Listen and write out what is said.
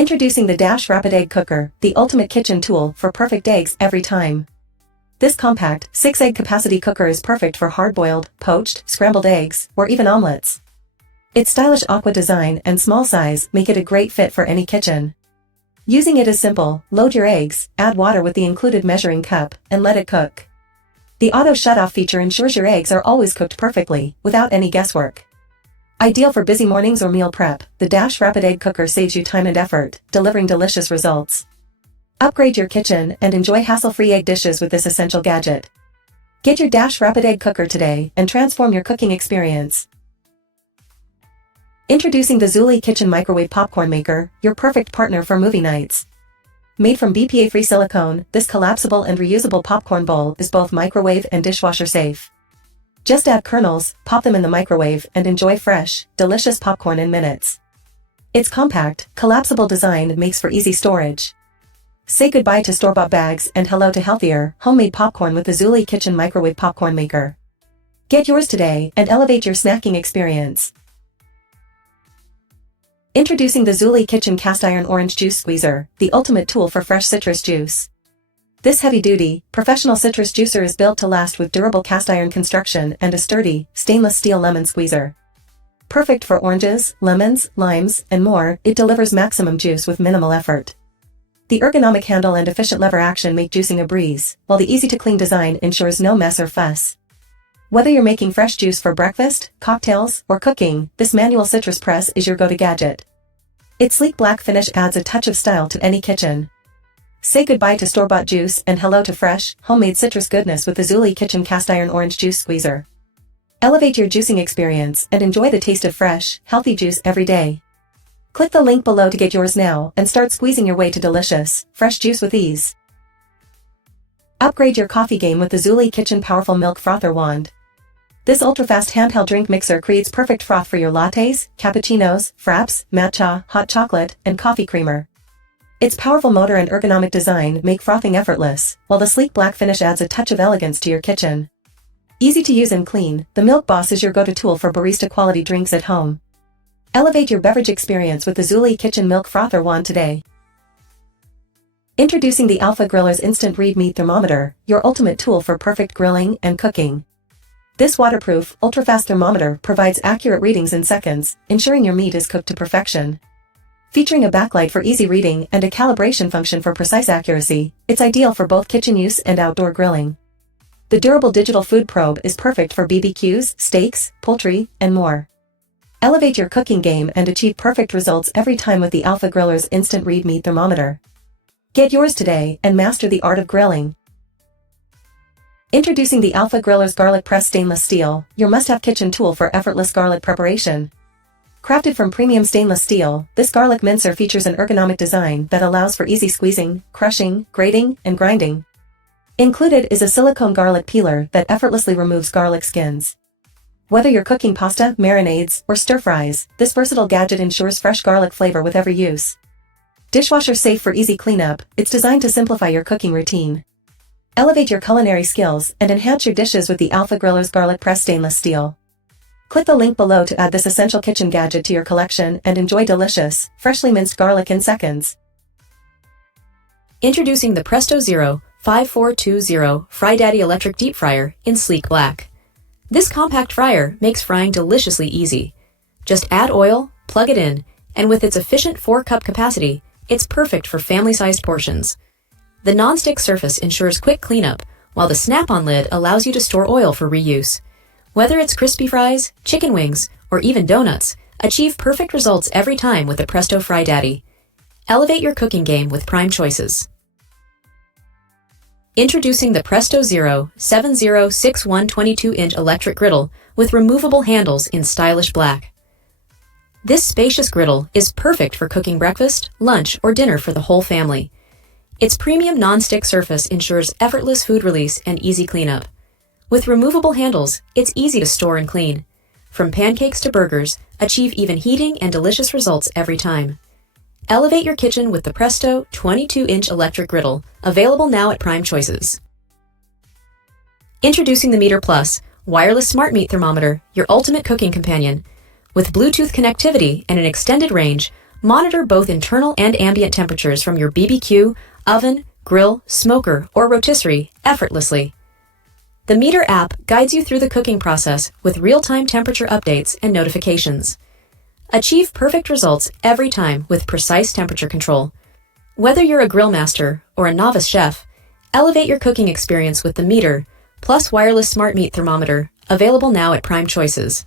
Introducing the Dash Rapid Egg Cooker, the ultimate kitchen tool for perfect eggs every time. This compact, 6-egg capacity cooker is perfect for hard-boiled, poached, scrambled eggs, or even omelets. Its stylish aqua design and small size make it a great fit for any kitchen. Using it is simple: load your eggs, add water with the included measuring cup, and let it cook. The auto shut-off feature ensures your eggs are always cooked perfectly, without any guesswork. Ideal for busy mornings or meal prep, the Dash Rapid Egg Cooker saves you time and effort, delivering delicious results. Upgrade your kitchen and enjoy hassle-free egg dishes with this essential gadget. Get your Dash Rapid Egg Cooker today and transform your cooking experience. Introducing the Zulay Kitchen Microwave Popcorn Maker, your perfect partner for movie nights. Made from BPA-free silicone, this collapsible and reusable popcorn bowl is both microwave and dishwasher safe. Just add kernels, pop them in the microwave, and enjoy fresh, delicious popcorn in minutes. Its compact, collapsible design makes for easy storage. Say goodbye to store-bought bags and hello to healthier, homemade popcorn with the Zulay Kitchen Microwave Popcorn Maker. Get yours today and elevate your snacking experience. Introducing the Zulay Kitchen Cast Iron Orange Juice Squeezer, the ultimate tool for fresh citrus juice. This heavy-duty, professional citrus juicer is built to last with durable cast iron construction and a sturdy, stainless steel lemon squeezer. Perfect for oranges, lemons, limes, and more, it delivers maximum juice with minimal effort. The ergonomic handle and efficient lever action make juicing a breeze, while the easy-to-clean design ensures no mess or fuss. Whether you're making fresh juice for breakfast, cocktails, or cooking, this manual citrus press is your go-to gadget. Its sleek black finish adds a touch of style to any kitchen. Say goodbye to store-bought juice and hello to fresh, homemade citrus goodness with the Zulay Kitchen Cast Iron Orange Juice Squeezer. Elevate your juicing experience and enjoy the taste of fresh, healthy juice every day. Click the link below to get yours now and start squeezing your way to delicious, fresh juice with ease. Upgrade your coffee game with the Zulay Kitchen Powerful Milk Frother Wand. This ultra-fast handheld drink mixer creates perfect froth for your lattes, cappuccinos, fraps, matcha, hot chocolate, and coffee creamer. Its powerful motor and ergonomic design make frothing effortless, while the sleek black finish adds a touch of elegance to your kitchen. Easy to use and clean, the Milk Boss is your go-to tool for barista-quality drinks at home. Elevate your beverage experience with the Zulay Kitchen Milk Frother Wand today. Introducing the Alpha Griller's Instant Read Meat Thermometer, your ultimate tool for perfect grilling and cooking. This waterproof, ultra-fast thermometer provides accurate readings in seconds, ensuring your meat is cooked to perfection. Featuring a backlight for easy reading and a calibration function for precise accuracy, it's ideal for both kitchen use and outdoor grilling. The durable digital food probe is perfect for BBQs, steaks, poultry, and more. Elevate your cooking game and achieve perfect results every time with the Alpha Griller's Instant Read Meat Thermometer. Get yours today and master the art of grilling. Introducing the Alpha Griller's Garlic Press Stainless Steel, your must-have kitchen tool for effortless garlic preparation. Crafted from premium stainless steel, this garlic mincer features an ergonomic design that allows for easy squeezing, crushing, grating, and grinding. Included is a silicone garlic peeler that effortlessly removes garlic skins. Whether you're cooking pasta, marinades, or stir-fries, this versatile gadget ensures fresh garlic flavor with every use. Dishwasher safe for easy cleanup, it's designed to simplify your cooking routine. Elevate your culinary skills and enhance your dishes with the Alpha Griller's Garlic Press Stainless Steel. Click the link below to add this essential kitchen gadget to your collection and enjoy delicious, freshly minced garlic in seconds. Introducing the Presto Zero 5420 FryDaddy Electric Deep Fryer in sleek black. This compact fryer makes frying deliciously easy. Just add oil, plug it in, and with its efficient 4-cup capacity, it's perfect for family-sized portions. The non-stick surface ensures quick cleanup, while the snap-on lid allows you to store oil for reuse. Whether it's crispy fries, chicken wings, or even donuts, achieve perfect results every time with the Presto FryDaddy. Elevate your cooking game with prime choices. Introducing the Presto Zero 7061 22-inch electric griddle with removable handles in stylish black. This spacious griddle is perfect for cooking breakfast, lunch, or dinner for the whole family. Its premium non-stick surface ensures effortless food release and easy cleanup. With removable handles, it's easy to store and clean. From pancakes to burgers, achieve even heating and delicious results every time. Elevate your kitchen with the Presto 22-inch electric griddle, available now at Prime Choices. Introducing the Meter Plus, wireless smart meat thermometer, your ultimate cooking companion. With Bluetooth connectivity and an extended range, Monitor both internal and ambient temperatures from your BBQ, oven, grill, smoker, or rotisserie effortlessly. The Meter app guides you through the cooking process with real-time temperature updates and notifications. Achieve perfect results every time with precise temperature control. Whether you're a grill master or a novice chef, elevate your cooking experience with the Meter, plus wireless smart meat thermometer, available now at Prime Choices.